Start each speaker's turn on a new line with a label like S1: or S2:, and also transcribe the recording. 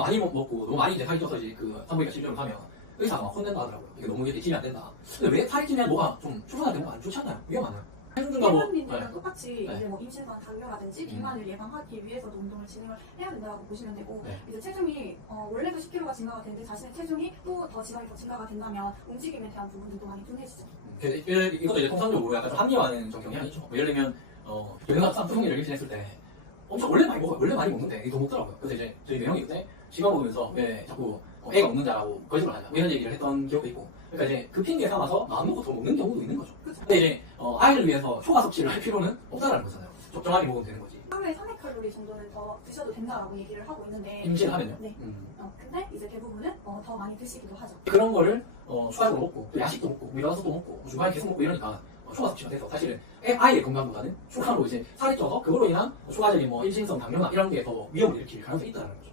S1: 많이 먹고 너무 많이 이제 살이 쪄서 이제 그 산부인과 진료를 가면 의사가 막 혼낸다 하더라고요. 이게 너무 이게 찌면 안 된다. 근데 왜 살이 찌면 뭐가 좀 출산할 때 뭔가 안 좋지 않나요? 위험하나요? 체중과 뭐
S2: 일반인들이랑 똑같이
S1: 네.
S2: 이제 뭐 임신과 당뇨라든지 비만을 예방하기 위해서도 운동을 진행을 해야 된다고 보시면 되고
S1: 네.
S2: 이제 체중이 원래도 10kg가 증가가 되는데 자신의 체중이 또 더 지방이 더 증가가 된다면 움직임에 대한 부분들도 많이 둔해지죠.
S1: 이것도 이제 통상적으로 약간 좀 합리화하는 좀 경향이 있죠. 뭐 예를 들면 여행가 쌍둥이를 임신했을 때 엄청 원래 많이 먹어요. 원래 많이 먹는데 이게 더 먹더라고요. 그래서 이제 저희 매형이 그때 지방 먹으면서 왜 자꾸 애가 없는 자라고 거짓말 하냐 뭐 이런 얘기를 했던 기억도 있고, 그러니까 이제 그 핑계 삼아서 마음 먹고 더 먹는 경우도 있는 거죠. 근데 이제 아이를 위해서 초과 섭취를 할 필요는 없다는 거잖아요. 적정하게 먹으면 되는 거지.
S2: 하루에 300칼로리 정도는 더 드셔도 된다라고 얘기를 하고 있는데
S1: 임신하면요.
S2: 네. 근데 이제 대부분은 더 많이 드시기도 하죠.
S1: 그런 거를 추가적으로 먹고 또 야식도 먹고 일어나서도 먹고 주말에 계속 먹고 이러니까 초과 섭취가 돼서 사실은 아이의 건강보다는 추가로 이제 살이 쪄서 그걸로 인한 추가적인 뭐 일신성 당뇨나 이런 게 더 위험을 일으킬 가능성이 있다는 거죠.